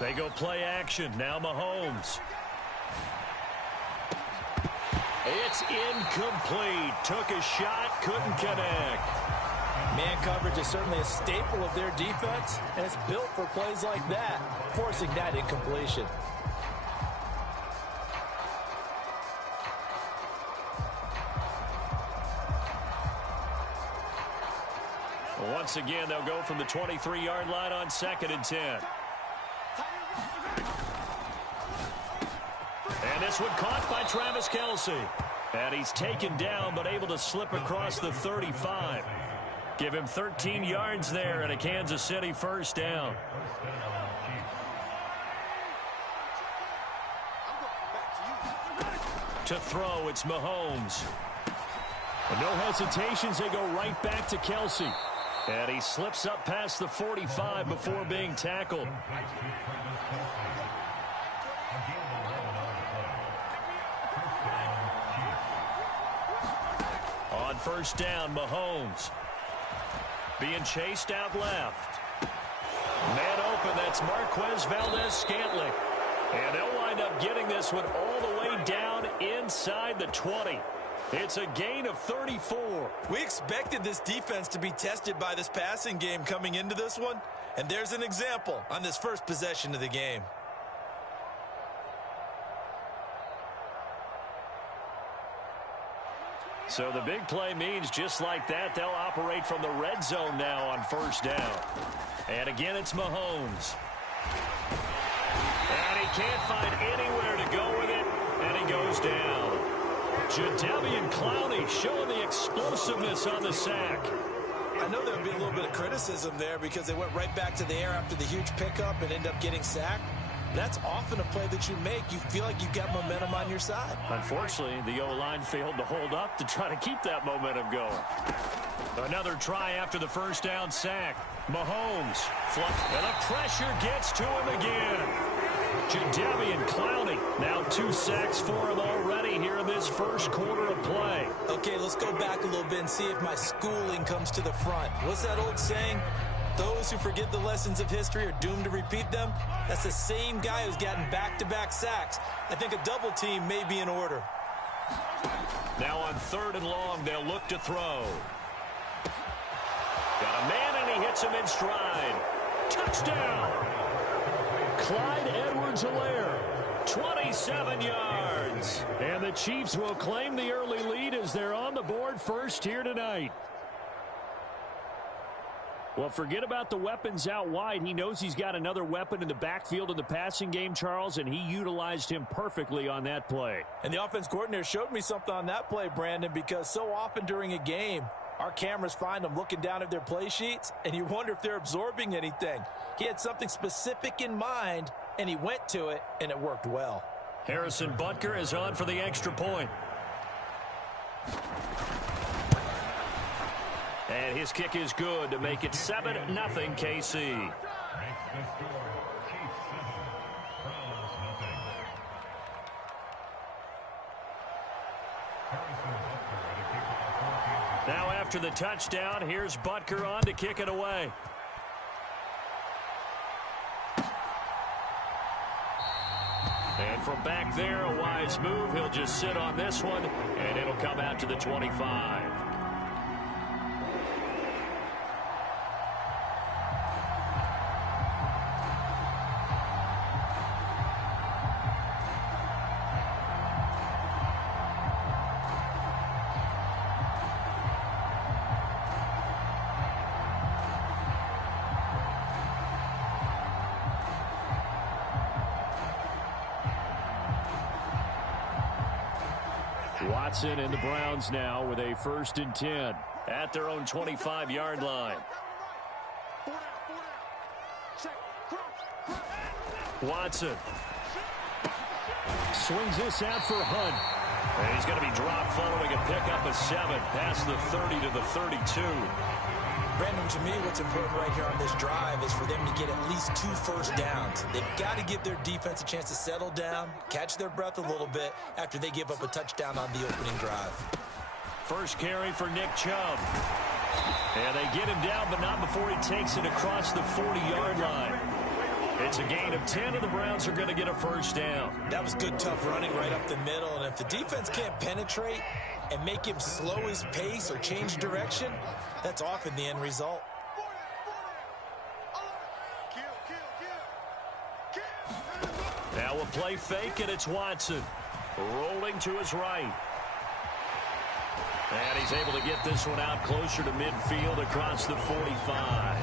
They go play action. Now Mahomes. It's incomplete. Took a shot, couldn't connect. Man coverage is certainly a staple of their defense, and it's built for plays like that, forcing that incompletion. Once again, they'll go from the 23-yard line on 2nd and 10. And this one caught by Travis Kelce. And he's taken down, but able to slip across the 35. Give him 13 yards there and a Kansas City first down. To throw, it's Mahomes. And no hesitations, they go right back to Kelce. And he slips up past the 45 before being tackled. On first down, Mahomes. Being chased out left. Man open, that's Marquez Valdez-Scantling. And they'll wind up getting this one all the way down inside the 20. It's a gain of 34. We expected this defense to be tested by this passing game coming into this one. And there's an example on this first possession of the game. So the big play means just like that, they'll operate from the red zone now on first down. And again, it's Mahomes. And he can't find anywhere to go with it, and he goes down. Jadeveon Clowney showing the explosiveness on the sack. I know there'll be a little bit of criticism there because they went right back to the air after the huge pickup and end up getting sacked. That's often a play that you make. You feel like you've got momentum on your side. Unfortunately, the O-line failed to hold up to try to keep that momentum going. Another try after the first down sack. Mahomes. And the pressure gets to him again. Jadeveon Clowney. Now 2 sacks for him already here in this first quarter of play. Okay, let's go back a little bit and see if my schooling comes to the front. What's that old saying? Those who forget the lessons of history are doomed to repeat them. That's the same guy who's gotten back-to-back sacks. I think a double team may be in order. Now on 3rd and long, they'll look to throw. Got a man, and he hits him in stride. Touchdown! Clyde Edwards-Helaire, 27 yards. And the Chiefs will claim the early lead as they're on the board first here tonight. Well, forget about the weapons out wide. He knows he's got another weapon in the backfield in the passing game, Charles, and he utilized him perfectly on that play. And the offense coordinator showed me something on that play, Brandon, because so often during a game, our cameras find them looking down at their play sheets, and you wonder if they're absorbing anything. He had something specific in mind, and he went to it, and it worked well. Harrison Butker is on for the extra point. And his kick is good to make it 7-0 KC. Now after the touchdown, here's Butker on to kick it away. And from back there, a wise move. He'll just sit on this one, and it'll come out to the 25. Watson and the Browns now with a 1st and 10 at their own 25-yard line. Watson swings this out for Hunt. And he's going to be dropped following a pickup of 7 past the 30 to the 32. Brandon, to me, what's important right here on this drive is for them to get at least 2 first downs. They've got to give their defense a chance to settle down, catch their breath a little bit after they give up a touchdown on the opening drive. First carry for Nick Chubb. And they get him down, but not before he takes it across the 40-yard line. It's a gain of 10, and the Browns are going to get a first down. That was good, tough running right up the middle. And if the defense can't penetrate and make him slow his pace or change direction, that's often the end result. Now a play fake, and it's Watson rolling to his right. And he's able to get this one out closer to midfield across the 45.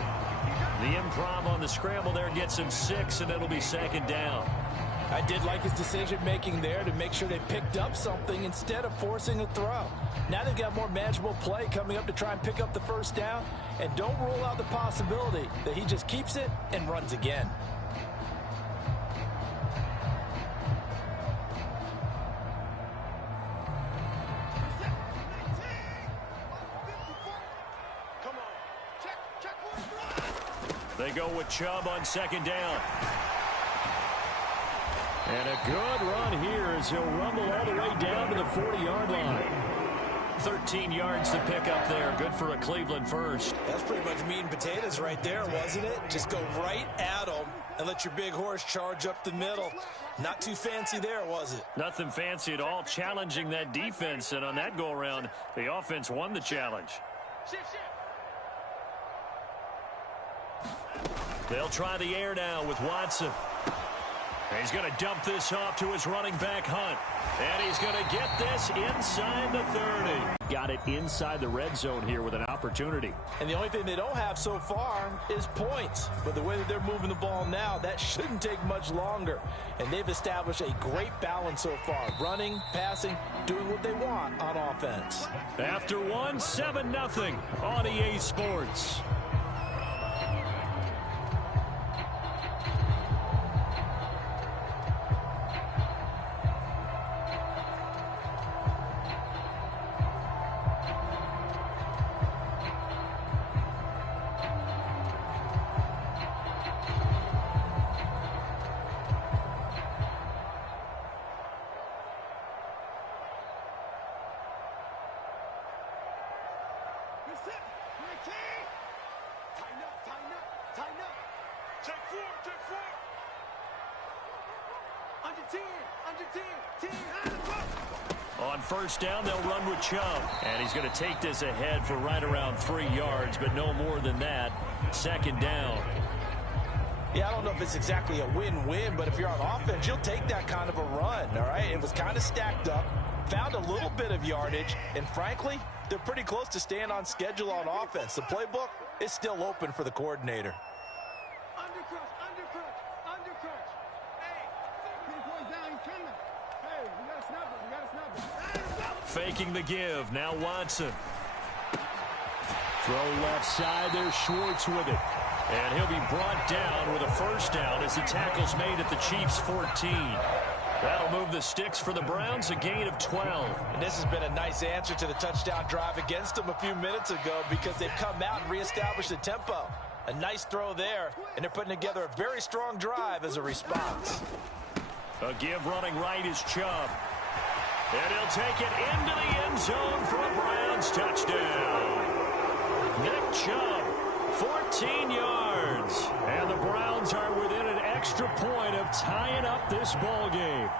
The improv on the scramble there gets him 6, and it'll be second down. I did like his decision-making there to make sure they picked up something instead of forcing a throw. Now they've got more manageable play coming up to try and pick up the first down, and don't rule out the possibility that he just keeps it and runs again. They go with Chubb on second down. And a good run here as he'll rumble all the way down to the 40-yard line. 13 yards to pick up there. Good for a Cleveland first. That's pretty much meat and potatoes right there, wasn't it? Just go right at them and let your big horse charge up the middle. Not too fancy there, was it? Nothing fancy at all, challenging that defense. And on that go-around, the offense won the challenge. They'll try the air now with Watson. He's going to dump this off to his running back, Hunt. And he's going to get this inside the 30. Got it inside the red zone here with an opportunity. And the only thing they don't have so far is points. But the way that they're moving the ball now, that shouldn't take much longer. And they've established a great balance so far. Running, passing, doing what they want on offense. After one, 7-0 on EA Sports. On first down, they'll run with Chubb. And he's going to take this ahead for right around 3 yards, but no more than that. Second down. Yeah, I don't know if it's exactly a win-win, but if you're on offense, you'll take that kind of a run, all right? It was kind of stacked up, found a little bit of yardage, and frankly, they're pretty close to staying on schedule on offense. The playbook is still open for the coordinator. Faking the give. Now Watson. Throw left side. There's Schwartz with it. And he'll be brought down with a first down as the tackle's made at the Chiefs' 14. That'll move the sticks for the Browns, a gain of 12. And this has been a nice answer to the touchdown drive against them a few minutes ago because they've come out and reestablished the tempo. A nice throw there, and they're putting together a very strong drive as a response. A give running right is Chubb. And he'll take it into the end zone for a Browns touchdown. Nick Chubb, 14 yards. And the Browns are within an extra point of tying up this ball game.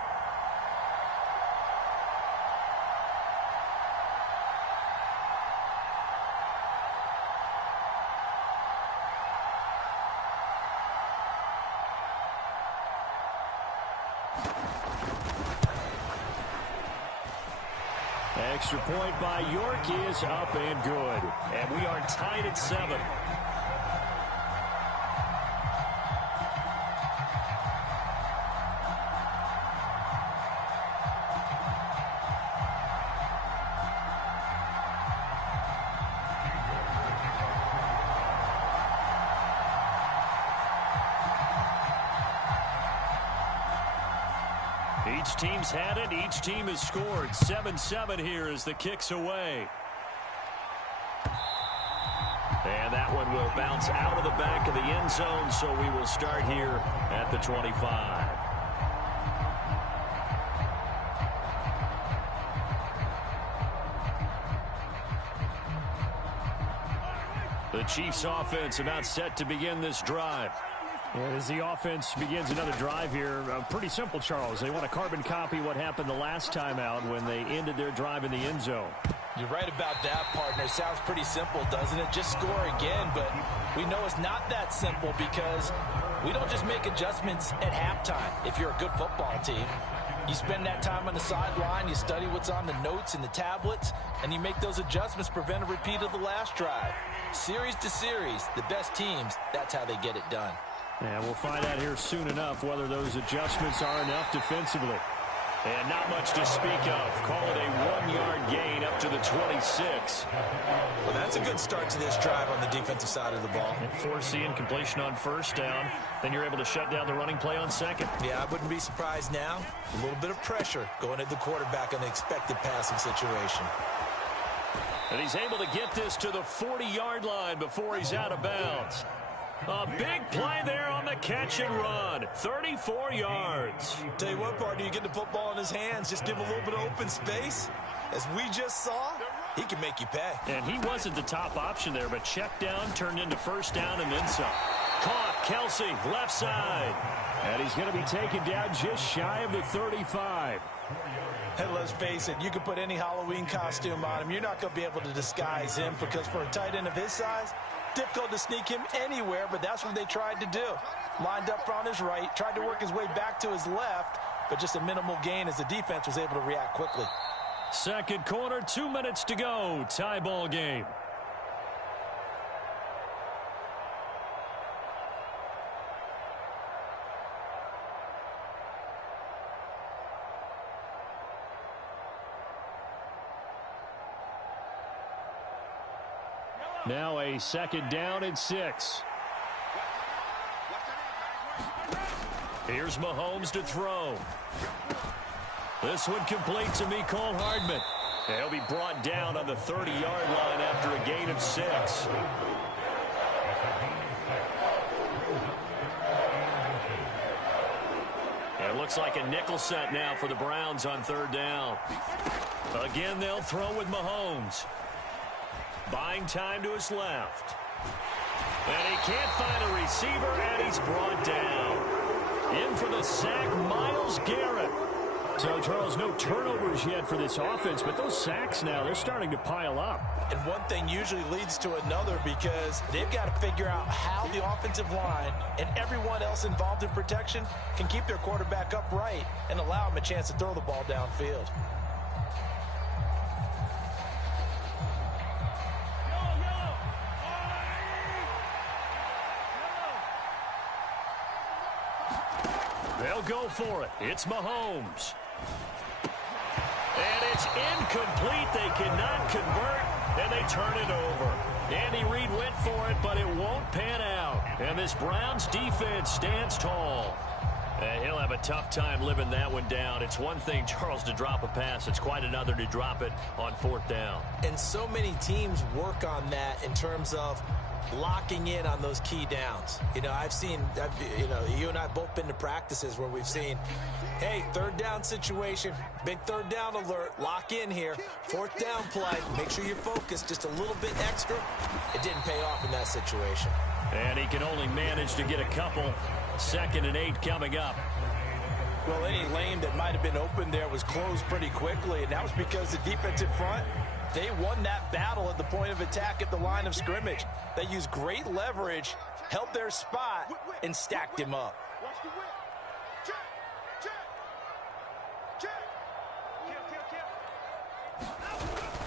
Extra point by York is up and good. And we are tied at 7. Each team's had it. Each team has scored. 7-7 here as the kick's away. And that one will bounce out of the back of the end zone, so we will start here at the 25. The Chiefs offense about set to begin this drive. And as the offense begins another drive here, pretty simple, Charles. They want to carbon copy what happened the last time out when they ended their drive in the end zone. You're right about that, partner. Sounds pretty simple, doesn't it? Just score again, but we know it's not that simple because we don't just make adjustments at halftime if you're a good football team. You spend that time on the sideline, you study what's on the notes and the tablets, and you make those adjustments to prevent a repeat of the last drive. Series to series, the best teams, that's how they get it done. And we'll find out here soon enough whether those adjustments are enough defensively. And not much to speak of. Call it a 1-yard gain up to the 26. Well, that's a good start to this drive on the defensive side of the ball. And forcing completion on first down. Then you're able to shut down the running play on second. Yeah, I wouldn't be surprised now. A little bit of pressure going at the quarterback in the expected passing situation. And he's able to get this to the 40-yard line before he's out of bounds. A big play there on the catch and run. 34 yards. Tell you what, partner, you get the football in his hands, just give him a little bit of open space. As we just saw, he can make you pay. And he wasn't the top option there, but check down turned into first down and then some. Caught, Kelsey, left side. And he's going to be taken down just shy of the 35. Hey, let's face it, you can put any Halloween costume on him. You're not going to be able to disguise him because for a tight end of his size, difficult to sneak him anywhere, but that's what they tried to do. Lined up on his right, tried to work his way back to his left, but just a minimal gain as the defense was able to react quickly. Second quarter, 2 minutes to go. Tie ball game. Now a second down and 6. Here's Mahomes to throw. This one complete to Mecole Hardman. He'll be brought down on the 30-yard line after a gain of 6. It looks like a nickel set now for the Browns on third down. Again, they'll throw with Mahomes. Buying time to his left. And he can't find a receiver, and he's brought down. In for the sack, Myles Garrett. So, Charles, no turnovers yet for this offense, but those sacks now, they're starting to pile up. And one thing usually leads to another because they've got to figure out how the offensive line and everyone else involved in protection can keep their quarterback upright and allow him a chance to throw the ball downfield. They'll go for it. It's Mahomes. And it's incomplete. They cannot convert, and they turn it over. Andy Reid went for it, but it won't pan out. And this Browns defense stands tall. And he'll have a tough time living that one down. It's one thing, Charles, to drop a pass. It's quite another to drop it on fourth down. And so many teams work on that in terms of locking in on those key downs. You know, you and I both been to practices where we've seen, hey, third down situation, big third down alert, lock in here, fourth down play, make sure you're focused just a little bit extra. It didn't pay off in that situation. And he can only manage to get a couple. 2nd and 8 coming up. Well, any lane that might have been open there was closed pretty quickly, and that was because the defensive front, they won that battle at the point of attack at the line of scrimmage. They used great leverage, held their spot, and stacked him up.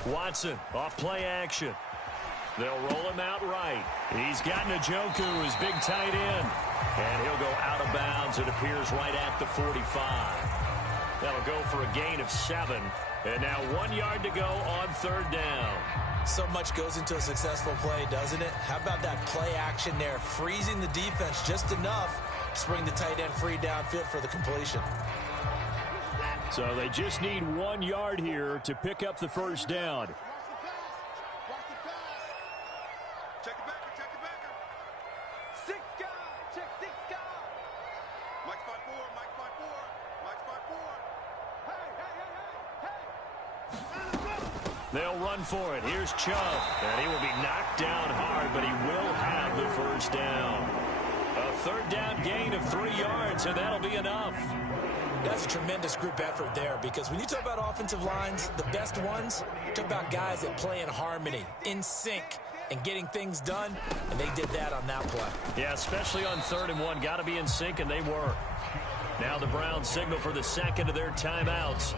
Watson off play action. They'll roll him out right. He's got Njoku, his big tight end. And he'll go out of bounds, it appears, right at the 45. That'll go for a gain of 7. And now 1 yard to go on third down. So much goes into a successful play, doesn't it? How about that play action there, freezing the defense just enough to bring the tight end free downfield for the completion. So they just need 1 yard here to pick up the first down. They'll run for it. Here's Chubb. And he will be knocked down hard, but he will have the first down. A third down gain of 3 yards, and that'll be enough. That's a tremendous group effort there, because when you talk about offensive lines, the best ones, talk about guys that play in harmony, in sync, and getting things done, and they did that on that play. Yeah, especially on 3rd and 1. Got to be in sync, and they were. Now the Browns signal for the second of their timeouts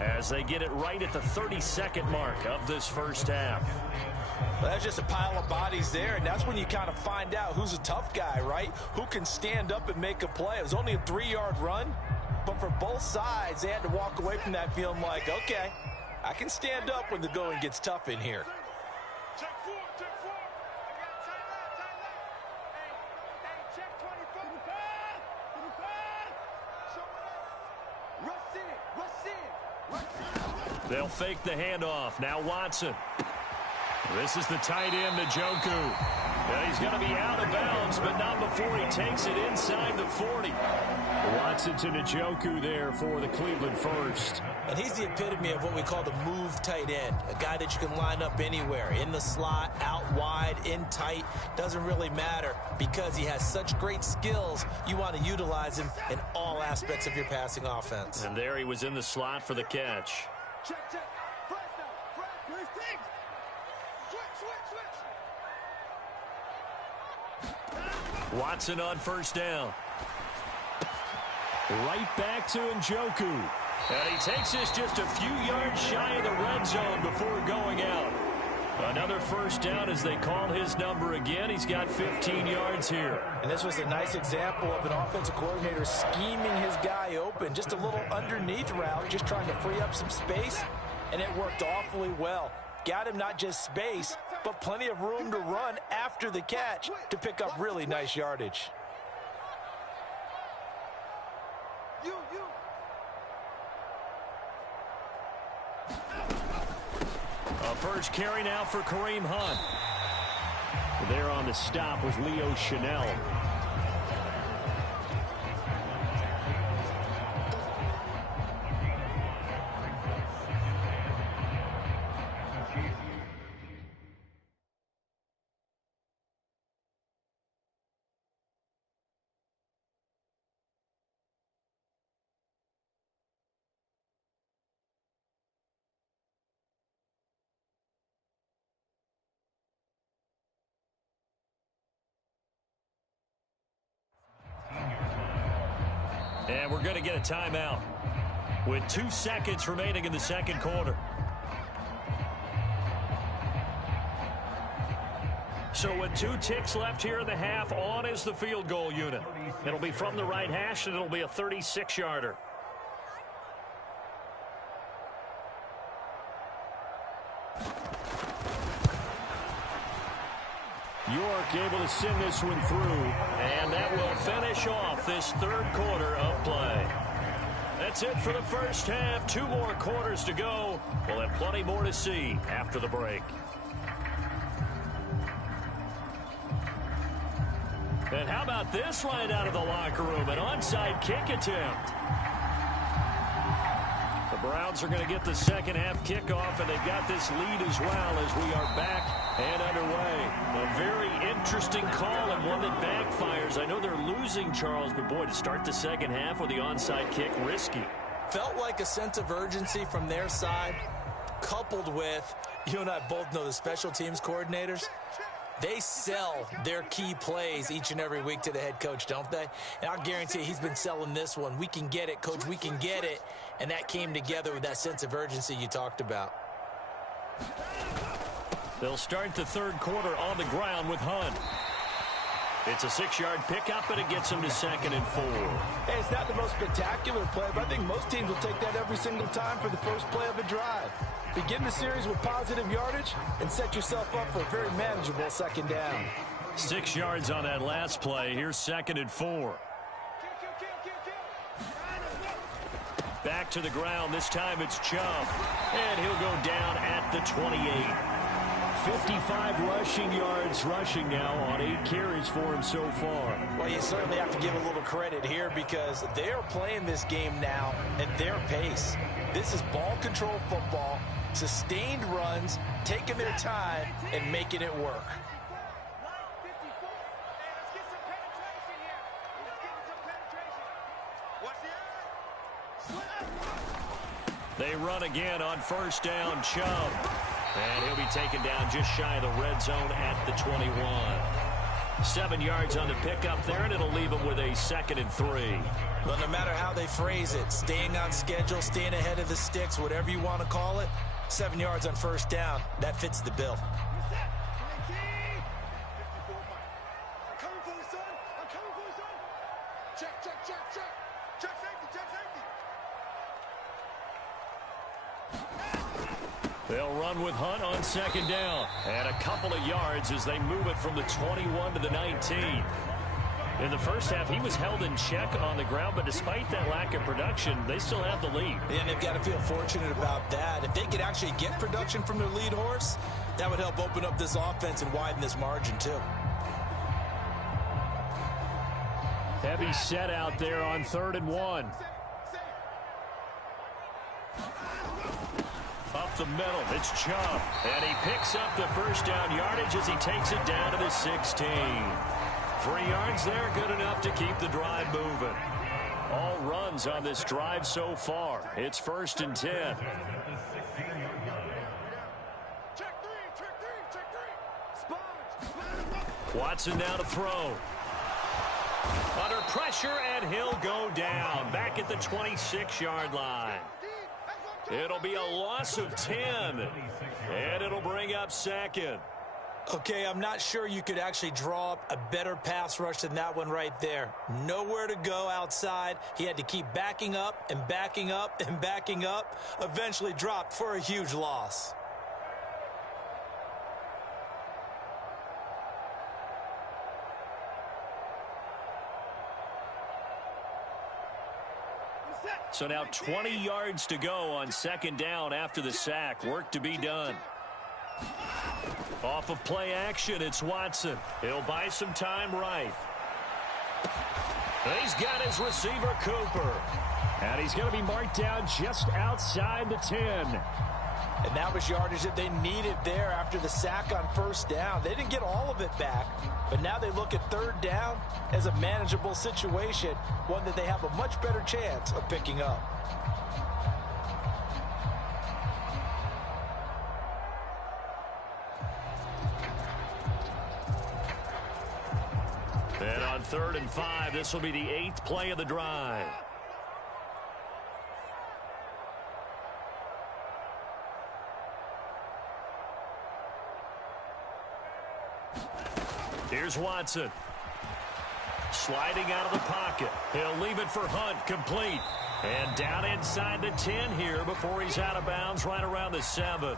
as they get it right at the 32nd mark of this first half. Well, that's just a pile of bodies there, and that's when you kind of find out who's a tough guy, right? Who can stand up and make a play. It was only a 3-yard run, but for both sides, they had to walk away from that feeling like, okay, I can stand up when the going gets tough in here. They'll fake the handoff. Now Watson. This is the tight end, Njoku. And he's going to be out of bounds, but not before he takes it inside the 40. Watson to Njoku there for the Cleveland first. And he's the epitome of what we call the move tight end, a guy that you can line up anywhere, in the slot, out wide, in tight, doesn't really matter because he has such great skills. You want to utilize him in all aspects of your passing offense. And there he was in the slot for the catch. Check. Press now. Press. Switch. Watson on first down. Right back to Njoku. And he takes this just a few yards shy of the red zone before going out. Another first down as they call his number again. He's got 15 yards here. And this was a nice example of an offensive coordinator scheming his guy open. Just a little underneath route, just trying to free up some space, and it worked awfully well. Got him not just space, but plenty of room to run after the catch to pick up really nice yardage. A first carry now for Kareem Hunt. There on the stop was Leo Chanel. And we're going to get a timeout with 2 seconds remaining in the second quarter. So with 2 ticks left here in the half, on is the field goal unit. It'll be from the right hash, and it'll be a 36-yarder. York able to send this one through, and that will finish off this third quarter of play. That's it for the first half. 2 more quarters to go. We'll have plenty more to see after the break. And how about this right out of the locker room? An onside kick attempt. The Browns are going to get the second half kickoff, and they've got this lead as well as we are back and underway. A very interesting call and one that backfires. I know they're losing, Charles, but boy, to start the second half with the onside kick, risky. Felt like a sense of urgency from their side, coupled with, you and I both know the special teams coordinators. They sell their key plays each and every week to the head coach, don't they? And I'll guarantee he's been selling this one. We can get it, coach, we can get it. And that came together with that sense of urgency you talked about. They'll start the third quarter on the ground with Hunt. It's a 6-yard pickup, and it gets him to 2nd and 4. Hey, it's not the most spectacular play, but I think most teams will take that every single time for the first play of a drive. Begin the series with positive yardage and set yourself up for a very manageable second down. 6 yards on that last play. Here's 2nd and 4. Back to the ground. This time it's Chubb. And he'll go down at the 28. 55 rushing yards rushing now on 8 carries for him so far. Well, you certainly have to give a little credit here because they are playing this game now at their pace. This is ball control football, sustained runs, taking their time, and making it work. They run again on first down, Chubb. And he'll be taken down just shy of the red zone at the 21. 7 yards on the pickup there, and it'll leave him with a 2nd and 3. Well, no matter how they phrase it, staying on schedule, staying ahead of the sticks, whatever you want to call it, 7 yards on first down, that fits the bill. They'll run with Hunt on 2nd down. And a couple of yards as they move it from the 21 to the 19. In the first half, he was held in check on the ground, but despite that lack of production, they still have the lead. And they've got to feel fortunate about that. If they could actually get production from their lead horse, that would help open up this offense and widen this margin, too. Heavy set out there on 3rd and 1. Up the middle, it's Chubb. And he picks up the first down yardage as he takes it down to the 16. 3 yards there, good enough to keep the drive moving. All runs on this drive so far. It's 1st and 10. Watson now to throw. Under pressure, and he'll go down. Back at the 26-yard line. It'll be a loss of 10. And it'll bring up 2nd. Okay, I'm not sure you could actually draw up a better pass rush than that one right there. Nowhere to go outside. He had to keep backing up and backing up and backing up. Eventually dropped for a huge loss. So now 20 yards to go on 2nd down after the sack. Work to be done. Off of play action, it's Watson. He'll buy some time right. He's got his receiver, Cooper. And he's going to be marked down just outside the 10. And that was yardage that they needed there after the sack on first down. They didn't get all of it back, but now they look at 3rd down as a manageable situation, one that they have a much better chance of picking up. And on 3rd and 5, this will be the 8th play of the drive. Here's Watson. Sliding out of the pocket. He'll leave it for Hunt, complete. And down inside the 10 here before he's out of bounds right around the 7.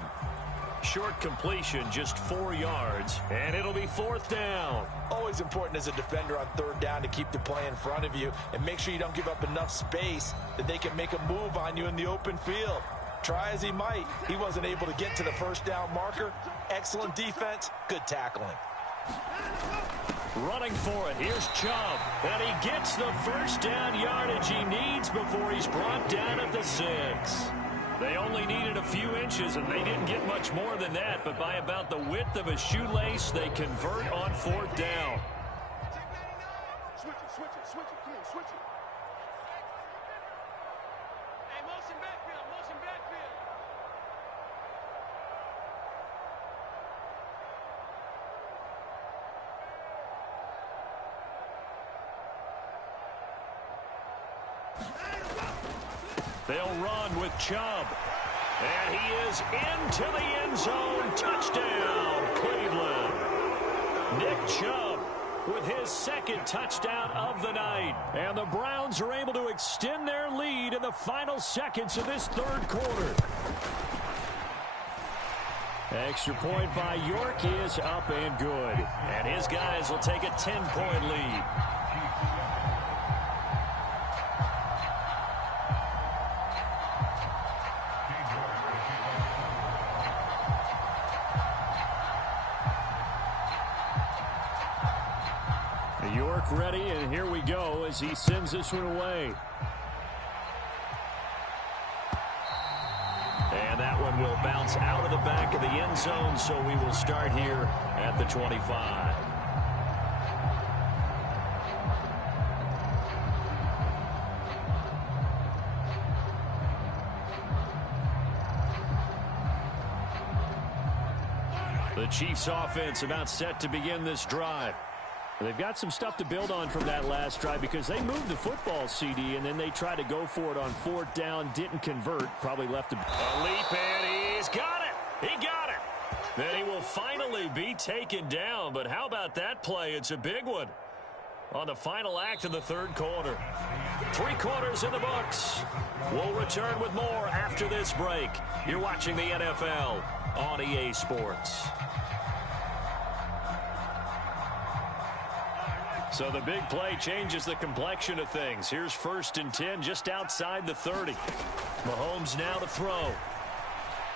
Short completion, just 4 yards, and it'll be 4th down. Always important as a defender on 3rd down to keep the play in front of you and make sure you don't give up enough space that they can make a move on you in the open field. Try as he might, he wasn't able to get to the first down marker. Excellent defense, good tackling. Running for it, here's Chubb, and he gets the first down yardage he needs before he's brought down at the 6. They only needed a few inches, and they didn't get much more than that, but by about the width of a shoelace, they convert on 4th down. Switch it, come on, switch it. Hey, motion backfield, motion backfield. They'll run with Chubb. And he is into the end zone. Touchdown, Cleveland. Nick Chubb with his 2nd touchdown of the night. And the Browns are able to extend their lead in the final seconds of this 3rd quarter. Extra point by York is up and good. And his guys will take a 10-point lead. York ready, and here we go as he sends this one away. And that one will bounce out of the back of the end zone, so we will start here at the 25. The Chiefs offense about set to begin this drive. They've got some stuff to build on from that last drive because they moved the football, CD, and then they tried to go for it on 4th down, didn't convert, probably left a leap, and he's got it. He got it. Then he will finally be taken down, but how about that play? It's a big one on the final act of the 3rd quarter. 3 quarters in the books. We'll return with more after this break. You're watching the NFL on EA Sports. So the big play changes the complexion of things. Here's 1st and 10 just outside the 30. Mahomes now to throw.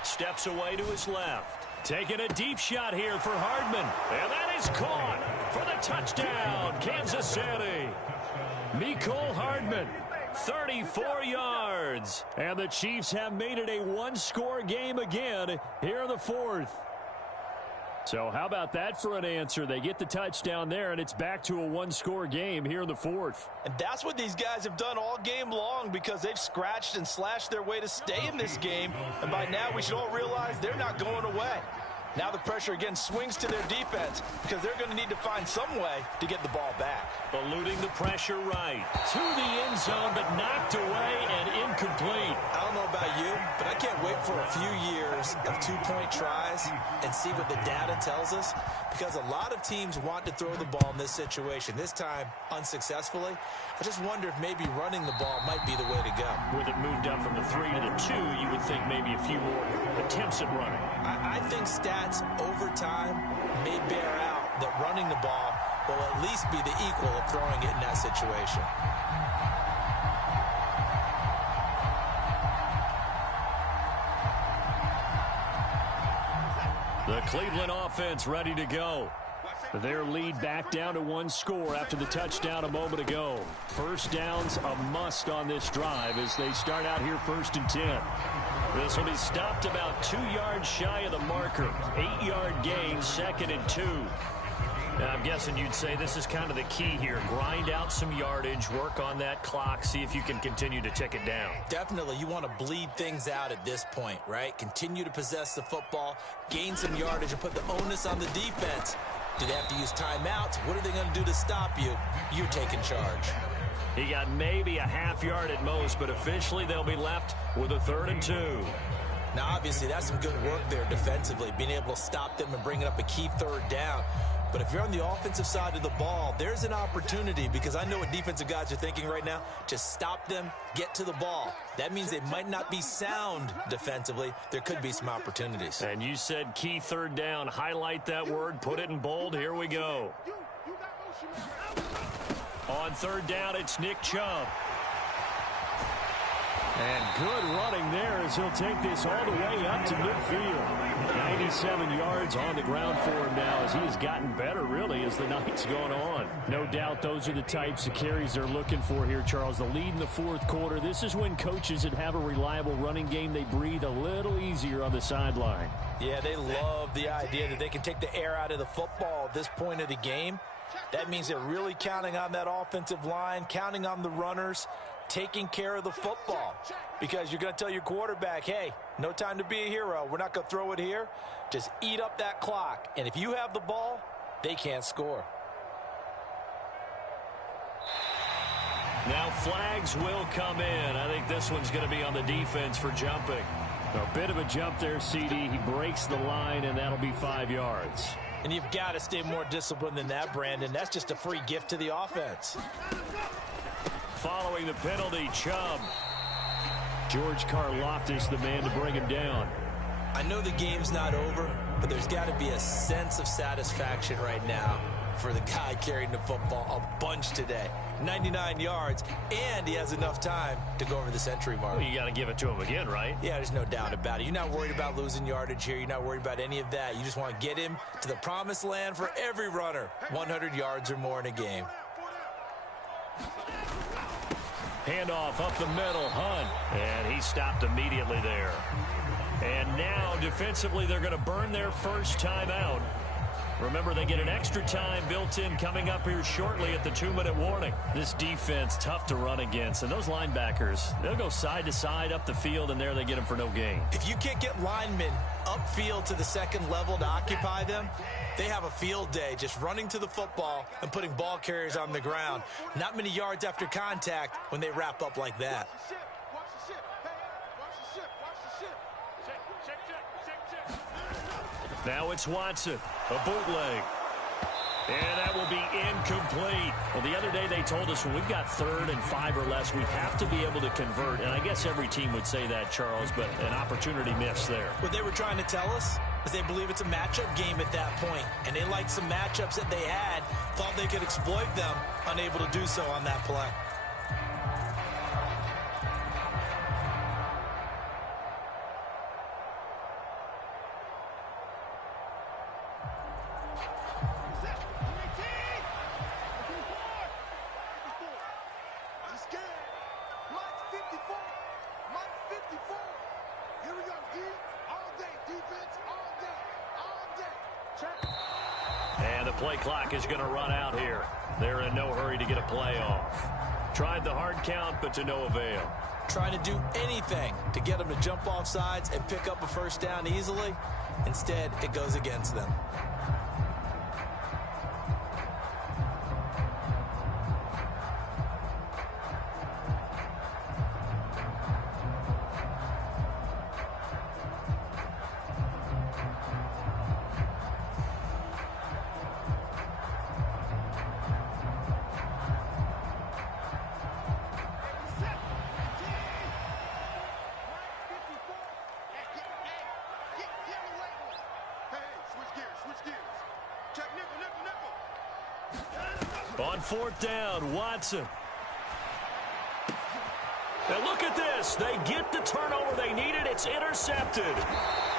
Steps away to his left. Taking a deep shot here for Hardman. And that is caught for the touchdown, Kansas City. Mecole Hardman, 34 yards. And the Chiefs have made it a 1-score game again here in the 4th. So how about that for an answer? They get the touchdown there, and it's back to a 1-score game here in the 4th. And that's what these guys have done all game long because they've scratched and slashed their way to stay in this game. And by now, we should all realize they're not going away. Now the pressure again swings to their defense because they're going to need to find some way to get the ball back. Eluding the pressure right. To the end zone, but knocked away and incomplete. I don't know about you, but I can't wait for a few years of 2-point tries and see what the data tells us because a lot of teams want to throw the ball in this situation. This time, unsuccessfully. I just wonder if maybe running the ball might be the way to go. With it moved up from the 3 to the 2, you would think maybe a few more attempts at running. I think stats over time may bear out that running the ball will at least be the equal of throwing it in that situation. The Cleveland offense ready to go. Their lead back down to 1 score after the touchdown a moment ago. 1st down's a must on this drive as they start out here 1st and 10. This will be stopped about 2 yards shy of the marker. 8-yard gain, 2nd and 2. Now, I'm guessing you'd say this is kind of the key here. Grind out some yardage, work on that clock, see if you can continue to tick it down. Definitely, you want to bleed things out at this point, right? Continue to possess the football, gain some yardage, and put the onus on the defense. Do they have to use timeouts? What are they going to do to stop you? You're taking charge. He got maybe a half yard at most, but officially they'll be left with a 3rd and 2. Now, obviously, that's some good work there defensively, being able to stop them and bringing up a key 3rd down. But if you're on the offensive side of the ball, there's an opportunity because I know what defensive guys are thinking right now. Just stop them, get to the ball. That means they might not be sound defensively. There could be some opportunities. And you said key 3rd down. Highlight that word. Put it in bold. Here we go. On 3rd down, it's Nick Chubb. And good running there as he'll take this all the way up to midfield. 97 yards on the ground for him now as he has gotten better, really, as the night's gone on. No doubt those are the types of carries they're looking for here, Charles. The lead in the 4th quarter. This is when coaches that have a reliable running game, they breathe a little easier on the sideline. Yeah, they love the idea that they can take the air out of the football at this point of the game. That means they're really counting on that offensive line, counting on the runners, taking care of the football. Because you're going to tell your quarterback, hey, no time to be a hero. We're not going to throw it here. Just eat up that clock. And if you have the ball, they can't score. Now flags will come in. I think this one's going to be on the defense for jumping. A bit of a jump there, CD. He breaks the line, and that'll be 5 yards. And you've got to stay more disciplined than that, Brandon. That's just a free gift to the offense. Following the penalty, Chubb. George Karlaftis, the man to bring him down. I know the game's not over, but there's got to be a sense of satisfaction right now for the guy carrying the football a bunch today. 99 yards, and he has enough time to go over the century mark. Well, you got to give it to him again, right? Yeah, there's no doubt about it. You're not worried about losing yardage here. You're not worried about any of that. You just want to get him to the promised land for every runner. 100 yards or more in a game. Handoff up the middle, Hunt. And he stopped immediately there. And now, defensively, they're going to burn their first time out. Remember, they get an extra time built in coming up here shortly at the 2-minute warning. This defense, tough to run against. And those linebackers, they'll go side to side up the field, and there they get them for no gain. If you can't get linemen upfield to the second level to occupy them, they have a field day just running to the football and putting ball carriers on the ground. Not many yards after contact when they wrap up like that. Now it's Watson, a bootleg. And that will be incomplete. Well, the other day they told us when we've got 3rd and 5 or less, we have to be able to convert. And I guess every team would say that, Charles, but an opportunity missed there. What they were trying to tell us is they believe it's a matchup game at that point. And they liked some matchups that they had, thought they could exploit them, unable to do so on that play. Play clock is going to run out here. They're in no hurry to get a play off. Tried the hard count, but to no avail. Trying to do anything to get them to jump off sides and pick up a first down easily. Instead, it goes against them. On 4th down, Watson. And look at this. They get the turnover they needed. It's intercepted.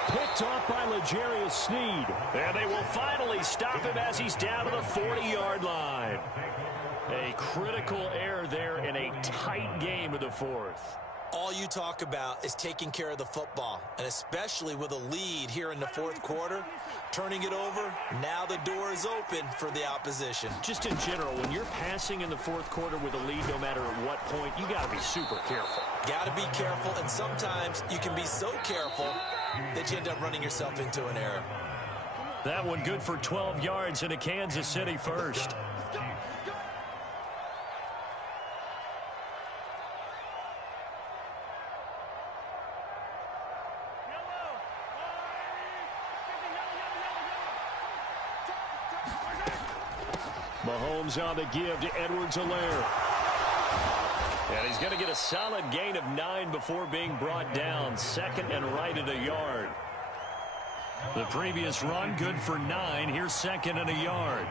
Picked off by L'Jarius Sneed. And they will finally stop him as he's down to the 40-yard line. A critical error there in a tight game of the 4th. All you talk about is taking care of the football, and especially with a lead here in the 4th quarter, turning it over, now the door is open for the opposition. Just in general, when you're passing in the 4th quarter with a lead, no matter at what point, you got to be super careful. Got to be careful, and sometimes you can be so careful that you end up running yourself into an error. That one good for 12 yards in a Kansas City first. Mahomes on the give to Edwards-Helaire. And he's going to get a solid gain of 9 before being brought down. 2nd and right at a yard. The previous run good for 9. Here's 2nd and a yard.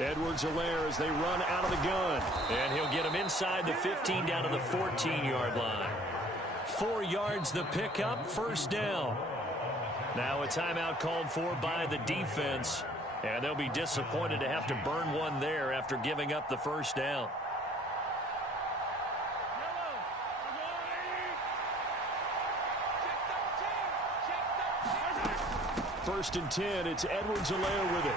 Edwards-Helaire as they run out of the gun. And he'll get him inside the 15 down to the 14-yard line. 4 yards the pickup, 1st down. Now a timeout called for by the defense. And they'll be disappointed to have to burn one there after giving up the 1st down. First and 10, it's Edwards-Helaire with it.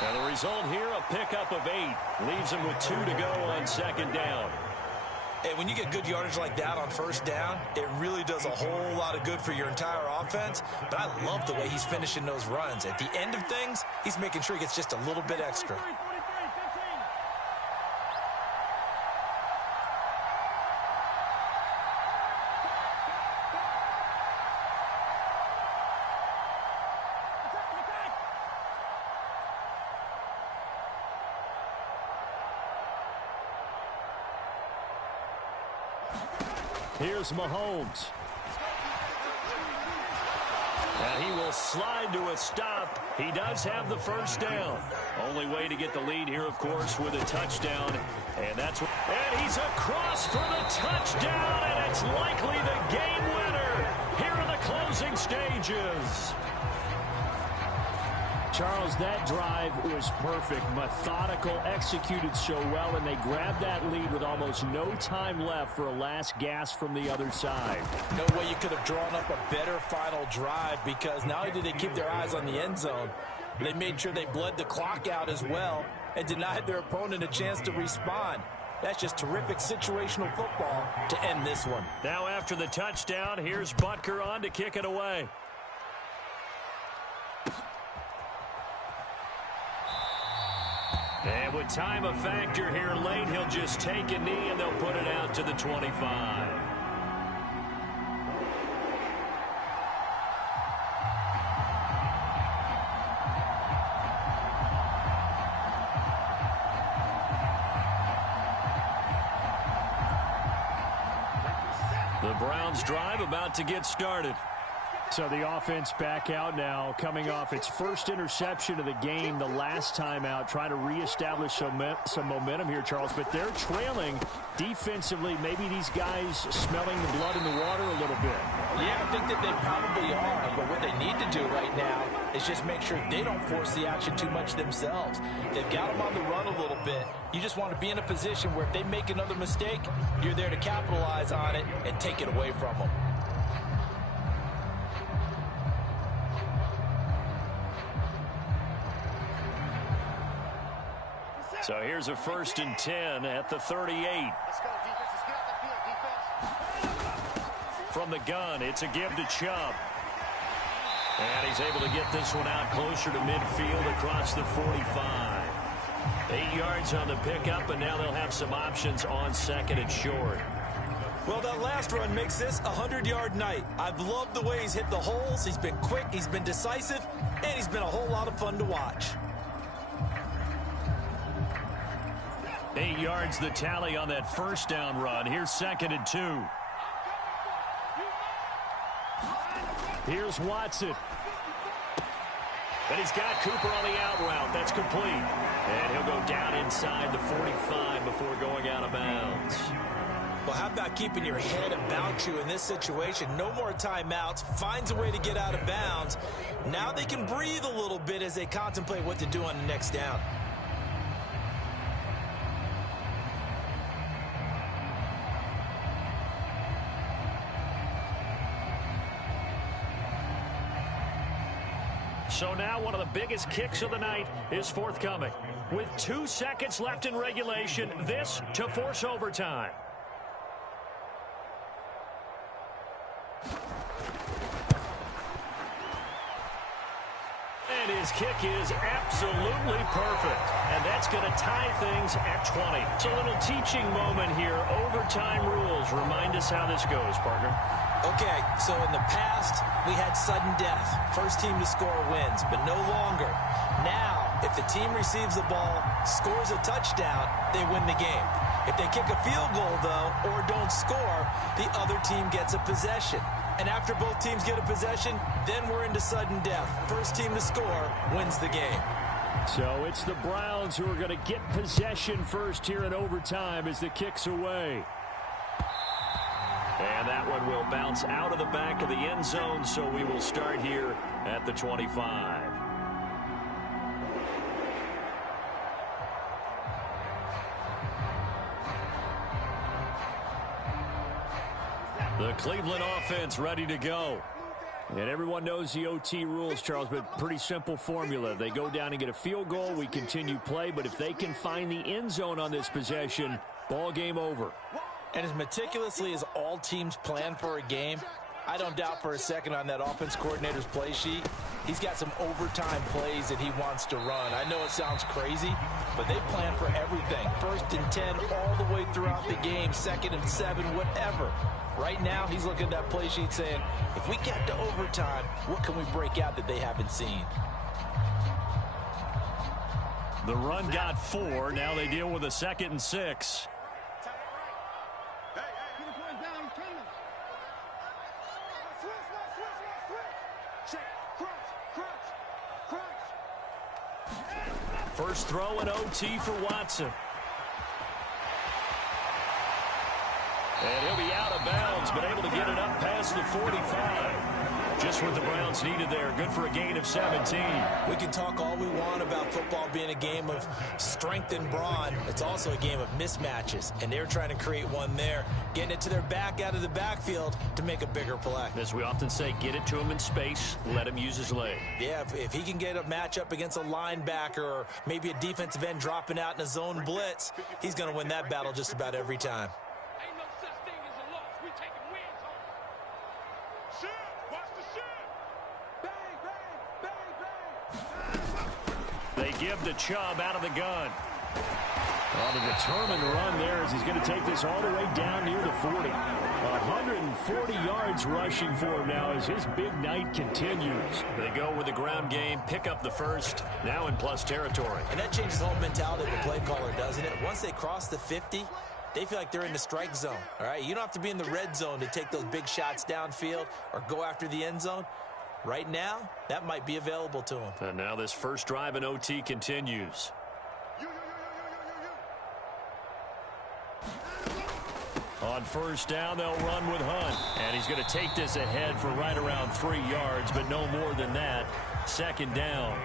And the result here, a pickup of 8. Leaves him with 2 to go on 2nd down. Hey, when you get good yardage like that on 1st down, it really does a whole lot of good for your entire offense. But I love the way he's finishing those runs. At the end of things, he's making sure he gets just a little bit extra. Here's Mahomes. And he will will slide to a stop. He does have the first down. Only way to get the lead here, of course, with a touchdown. And that's what, and he's across for the touchdown, and it's likely the game winner here in the closing stages. Charles, that drive was perfect, methodical, executed so well, and they grabbed that lead with almost no time left for a last gasp from the other side. No way you could have drawn up a better final drive, because not only did they keep their eyes on the end zone, they made sure they bled the clock out as well and denied their opponent a chance to respond. That's just terrific situational football to end this one. Now after the touchdown, here's Butker on to kick it away. And with time a factor here late, he'll just take a knee and they'll put it out to the 25. The Browns drive about to get started. So the offense back out now, coming off its first interception of the game the last time out, trying to reestablish some momentum here, Charles. But they're trailing defensively. Maybe these guys smelling the blood in the water a little bit. Yeah, I think that they probably are. But what they need to do right now is just make sure they don't force the action too much themselves. They've got them on the run a little bit. You just want to be in a position where if they make another mistake, you're there to capitalize on it and take it away from them. So here's a 1st and 10 at the 38. Let's go, defense. Let's get off the field, defense. From the gun, it's a give to Chubb. And he's able to get this one out closer to midfield across the 45. 8 yards on the pickup, and now they'll have some options on 2nd and short. Well, that last run makes this a 100-yard night. I've loved the way he's hit the holes. He's been quick, he's been decisive, and he's been a whole lot of fun to watch. 8 yards the tally on that first down run. Here's 2nd and 2. Here's Watson. And he's got Cooper on the out route. That's complete. And he'll go down inside the 45 before going out of bounds. Well, how about keeping your head about you in this situation? No more timeouts. Finds a way to get out of bounds. Now they can breathe a little bit as they contemplate what to do on the next down. So now one of the biggest kicks of the night is forthcoming. With 2 seconds left in regulation, this to force overtime. And his kick is absolutely perfect. And that's going to tie things at 20. It's a little teaching moment here. Overtime rules. Remind us how this goes, partner. Okay, so in the past, we had sudden death. First team to score wins, but no longer. Now, if the team receives the ball, scores a touchdown, they win the game. If they kick a field goal, though, or don't score, the other team gets a possession. And after both teams get a possession, then we're into sudden death. First team to score wins the game. So it's the Browns who are going to get possession first here in overtime as the kick's away. And that one will bounce out of the back of the end zone, so we will start here at the 25. The Cleveland offense ready to go. And everyone knows the OT rules, Charles, but pretty simple formula. They go down and get a field goal, we continue play, but if they can find the end zone on this possession, ball game over. And as meticulously as all teams plan for a game, I don't doubt for a second on that offense coordinator's play sheet, he's got some overtime plays that he wants to run. I know it sounds crazy, but they plan for everything. 1st and 10 all the way throughout the game, 2nd and 7, whatever. Right now, he's looking at that play sheet saying, if we get to overtime, what can we break out that they haven't seen? The run got 4. Now they deal with a 2nd and 6. Check, cross. throw in OT for Watson. And he'll be out of bounds, but able to get it up past the 45. Just what the Browns needed there. Good for a gain of 17. We can talk all we want about football being a game of strength and brawn. It's also a game of mismatches, and they're trying to create one there, getting it to their back out of the backfield to make a bigger play. As we often say, get it to him in space, let him use his leg. Yeah, if he can get a matchup against a linebacker or maybe a defensive end dropping out in a zone blitz, he's going to win that battle just about every time. They give to Chubb out of the gun. Well, the determined run there as he's going to take this all the way down near the 40. 140 yards rushing for him now as his big night continues. They go with the ground game, pick up the first, now in plus territory. And that changes the whole mentality of the play caller, doesn't it? Once they cross the 50, they feel like they're in the strike zone. All right, you don't have to be in the red zone to take those big shots downfield or go after the end zone. Right now, that might be available to him. And now this first drive in OT continues. On first down, they'll run with Hunt. And he's going to take this ahead for right around 3 yards, but no more than that. Second down.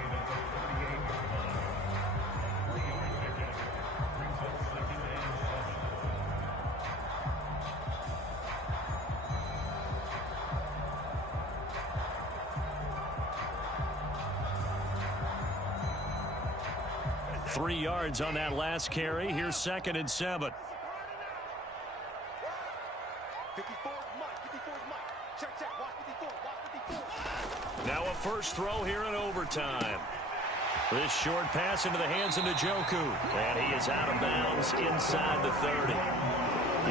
Three yards on that last carry. Here's 2nd and 7. 54, Mike. 54, Mike. Check. Watch 54. Watch 54. Now a first throw here in overtime. This short pass into the hands of Njoku. And he is out of bounds inside the 30.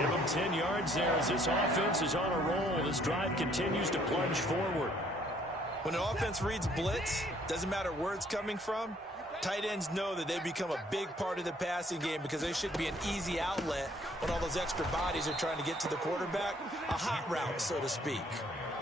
Give him 10 yards there as this offense is on a roll. This drive continues to plunge forward. When an offense reads blitz, doesn't matter where it's coming from, tight ends know that they become a big part of the passing game because they should be an easy outlet when all those extra bodies are trying to get to the quarterback. A hot route, so to speak.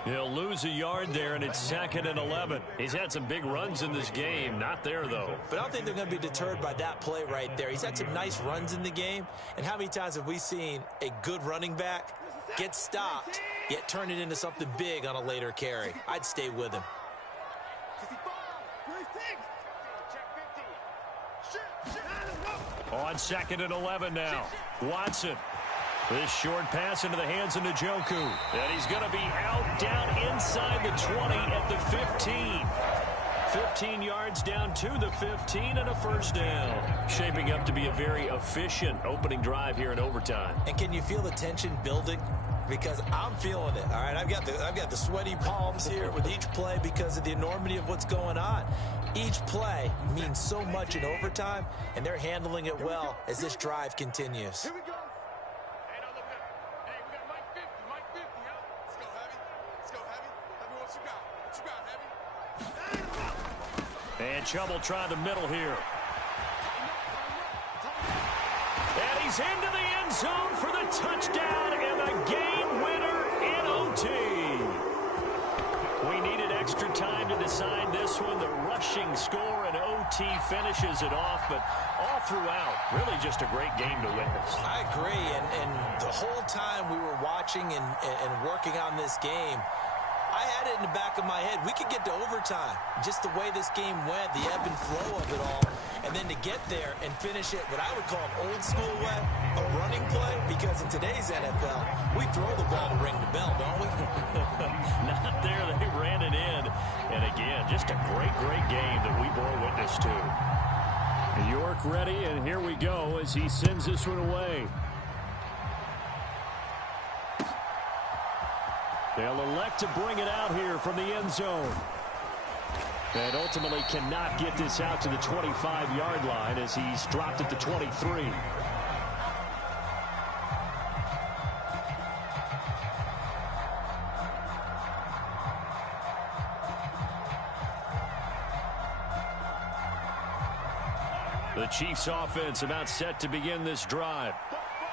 He'll lose a yard there, and it's 2nd and 11. He's had some big runs in this game. Not there, though. But I don't think they're going to be deterred by that play right there. He's had some nice runs in the game. And how many times have we seen a good running back get stopped, yet turn it into something big on a later carry? I'd stay with him. On 2nd and 11 now. Watson. This short pass into the hands of Njoku. And he's going to be out down inside the 20 at the 15. 15 yards down to the 15 and a first down. Shaping up to be a very efficient opening drive here in overtime. And can you feel the tension building? Because I'm feeling it. All right, I've got the sweaty palms here with each play because of the enormity of what's going on. Each play means so much in overtime, and they're handling it well as this drive continues. Here we go. Hey, now look at. Hey, we got Mike 50. Mike 50, huh? Let's go, Heavy. Let's go, Heavy. Heavy, what you got? What you got, Heavy? And Chubb will try the middle here. And he's into the end zone for the touchdown and the game winner in OT. We needed extra time to decide this one. The rushing score in OT finishes it off, but all throughout, really just a great game to witness. I agree, and the whole time we were watching and working on this game, I had it in the back of my head. We could get to overtime. Just the way this game went, the ebb and flow of it all. And then to get there and finish it what I would call an old school way, a running play, because in today's NFL, we throw the ball to ring the bell, don't we? Not there. They ran it in. And again, just a great game that we bore witness to. York ready, and here we go as he sends this one away. They'll elect to bring it out here from the end zone. And ultimately cannot get this out to the 25-yard line as he's dropped at the 23. The Chiefs offense about set to begin this drive.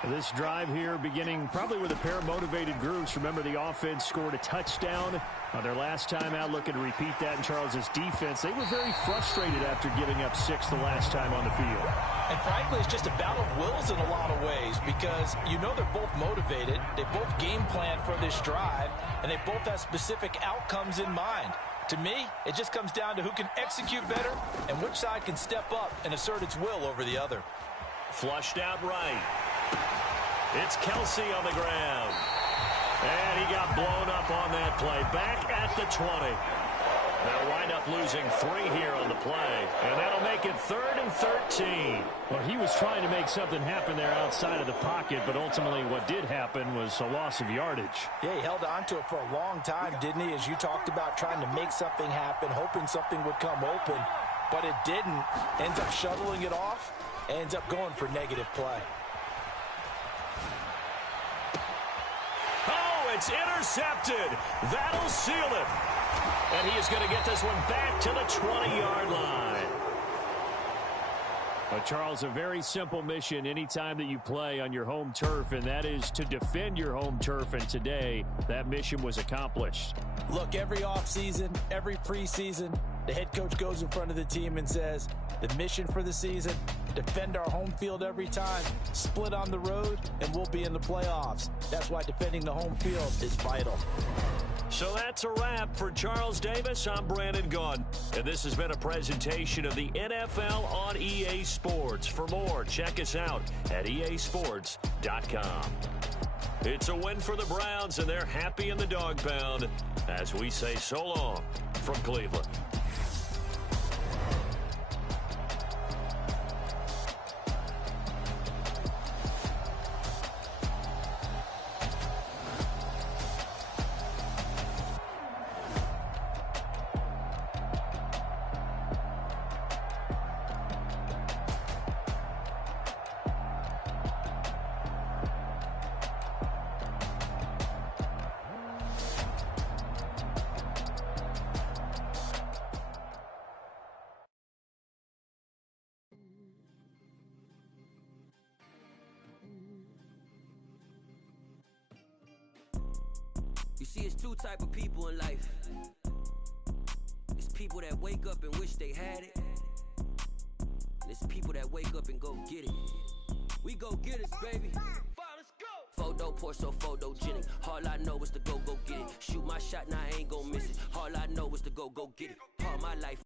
This drive here beginning probably with a pair of motivated groups. Remember, the offense scored a touchdown on their last time out, looking to repeat that in Charles' defense. They were very frustrated after giving up 6 the last time on the field. And frankly, it's just a battle of wills in a lot of ways because you know they're both motivated. They both game plan for this drive, and they both have specific outcomes in mind. To me, it just comes down to who can execute better and which side can step up and assert its will over the other. Flushed out right. It's Kelsey on the ground. And he got blown up on that play. Back at the 20. They'll wind up losing 3 here on the play. And that'll make it 3rd and 13. Well, he was trying to make something happen there outside of the pocket, but ultimately what did happen was a loss of yardage. Yeah, he held on to it for a long time, didn't he? As you talked about trying to make something happen, hoping something would come open, but it didn't. Ends up shoveling it off, ends up going for negative play. It's intercepted. That'll seal it. And he is going to get this one back to the 20-yard line. But Charles, a very simple mission anytime that you play on your home turf, and that is to defend your home turf. And today, that mission was accomplished. Look, every offseason, every preseason, the head coach goes in front of the team and says, the mission for the season, defend our home field every time, split on the road, and we'll be in the playoffs. That's why defending the home field is vital. So that's a wrap for Charles Davis. I'm Brandon Gaudin, and this has been a presentation of the NFL on EA Sports. For more, check us out at easports.com. It's a win for the Browns, and they're happy in the dog pound as we say so long from Cleveland. You see, it's 2 type of people in life. It's people that wake up and wish they had it. And it's people that wake up and go get it. We go get it, baby. Let's go. Photo Porso, photogenic. All I know is to go get it. Shoot my shot, now I ain't gon' miss it. All I know is to go get it. All my life.